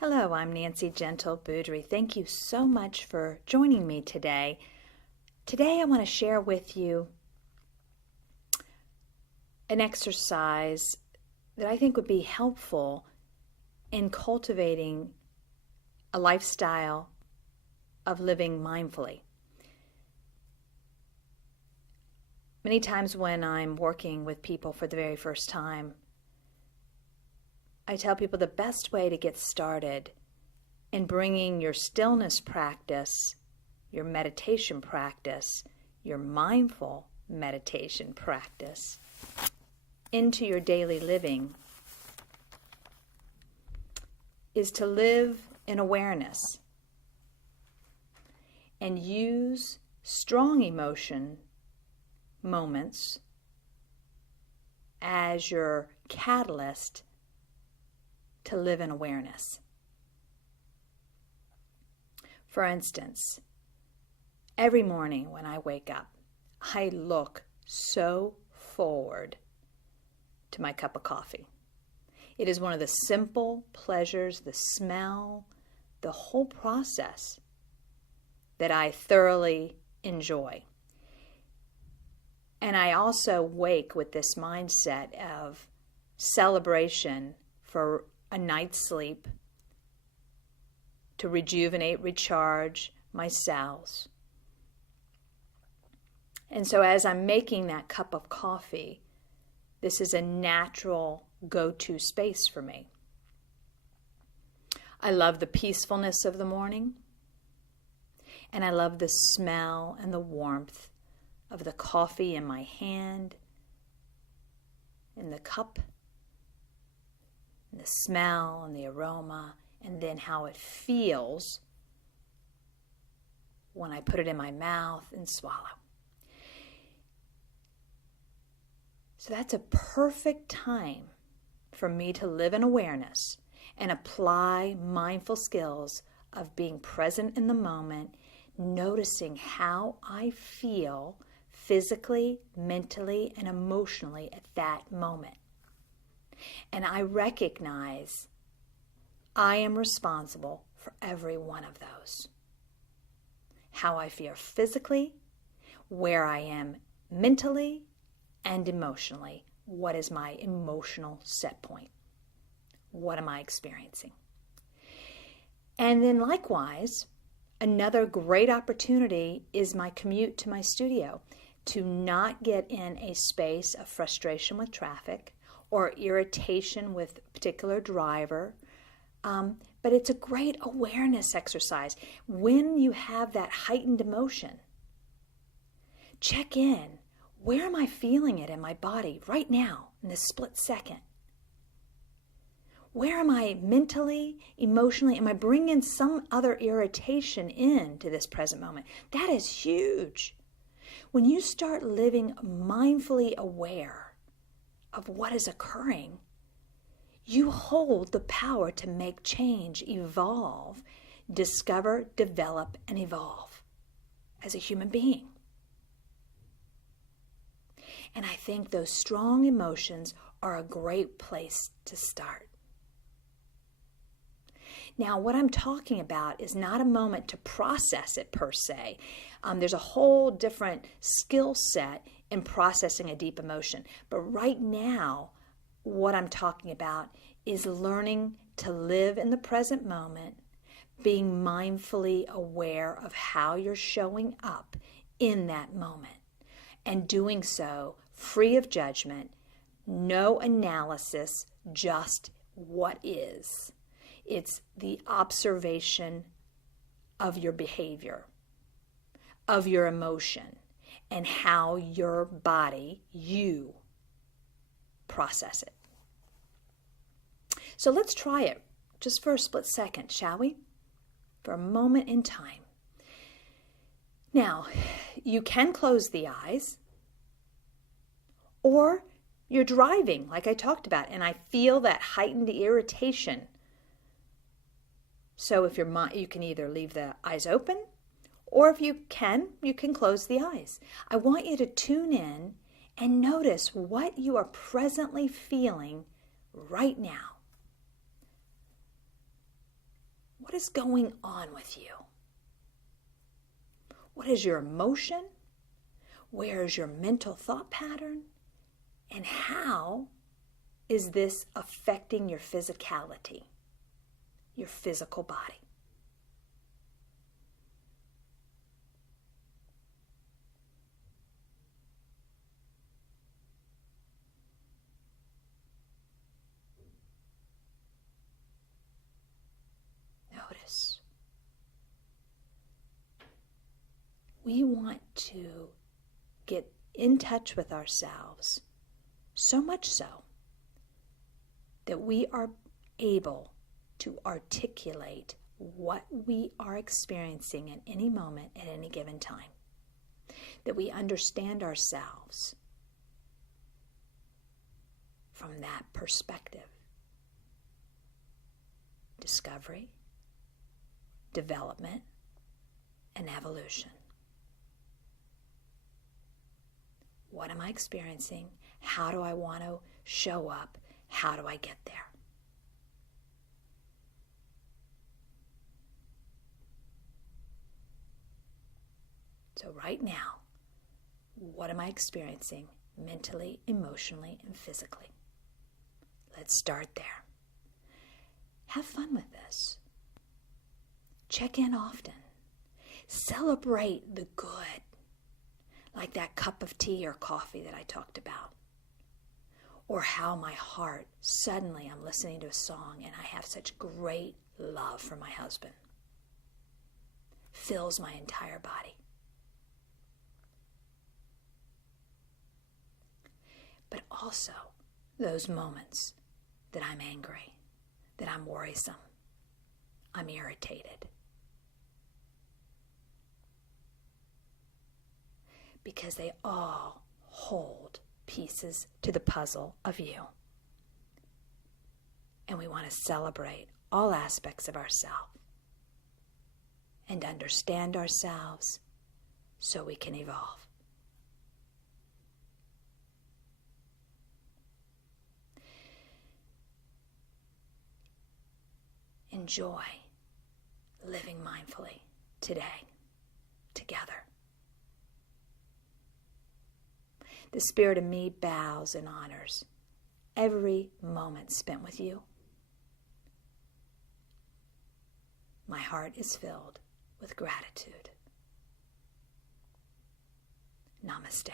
Hello, I'm Nancy Gentle Boudrie. Thank you so much for joining me today. Today I want to share with you an exercise that I think would be helpful in cultivating a lifestyle of living mindfully. Many times when I'm working with people for the very first time, I tell people the best way to get started in bringing your stillness practice, your meditation practice, your mindful meditation practice into your daily living is to live in awareness and use strong emotion moments as your catalyst to live in awareness. For instance, every morning when I wake up, I look so forward to my cup of coffee. It is one of the simple pleasures, the smell, the whole process that I thoroughly enjoy. And I also wake with this mindset of celebration for a night's sleep, to rejuvenate, recharge my cells. And so as I'm making that cup of coffee, this is a natural go-to space for me. I love the peacefulness of the morning, and I love the smell and the warmth of the coffee in my hand, in the cup, and the smell and the aroma, and then how it feels when I put it in my mouth and swallow. So that's a perfect time for me to live in awareness and apply mindful skills of being present in the moment, noticing how I feel physically, mentally, and emotionally at that moment. And I recognize I am responsible for every one of those. How I feel physically, where I am mentally and emotionally. What is my emotional set point? What am I experiencing? And then likewise, another great opportunity is my commute to my studio, to not get in a space of frustration with traffic or irritation with a particular driver. But it's a great awareness exercise. When you have that heightened emotion, check in. Where am I feeling it in my body right now, in this split second? Where am I mentally, emotionally? Am I bringing some other irritation into this present moment? That is huge. When you start living mindfully aware of what is occurring, you hold the power to make change, evolve, discover, develop, and evolve as a human being. And I think those strong emotions are a great place to start. Now, what I'm talking about is not a moment to process it per se. There's a whole different skill set in processing a deep emotion. But right now, what I'm talking about is learning to live in the present moment, being mindfully aware of how you're showing up in that moment, and doing so free of judgment, no analysis, just what is. It's the observation of your behavior, of your emotion, and how your body, you, process it. So let's try it just for a split second, shall we? For a moment in time. Now, you can close the eyes, or you're driving, like I talked about, and I feel that heightened irritation. So if you can either leave the eyes open, or if you can close the eyes. I want you to tune in and notice what you are presently feeling right now. What is going on with you? What is your emotion? Where is your mental thought pattern? And how is this affecting your physicality, your physical body? Notice. We want to get in touch with ourselves, so much so that we are able to articulate what we are experiencing in any moment at any given time. That we understand ourselves from that perspective. Discovery, development, and evolution. What am I experiencing? How do I want to show up? How do I get there? So right now, what am I experiencing mentally, emotionally, and physically? Let's start there. Have fun with this. Check in often. Celebrate the good, like that cup of tea or coffee that I talked about. Or how my heart, suddenly I'm listening to a song and I have such great love for my husband. Fills my entire body. But also those moments that I'm angry, that I'm worrisome, I'm irritated. Because they all hold pieces to the puzzle of you. And we want to celebrate all aspects of ourselves and understand ourselves so we can evolve. Enjoy living mindfully today, together. The spirit of me bows and honors every moment spent with you. My heart is filled with gratitude. Namaste.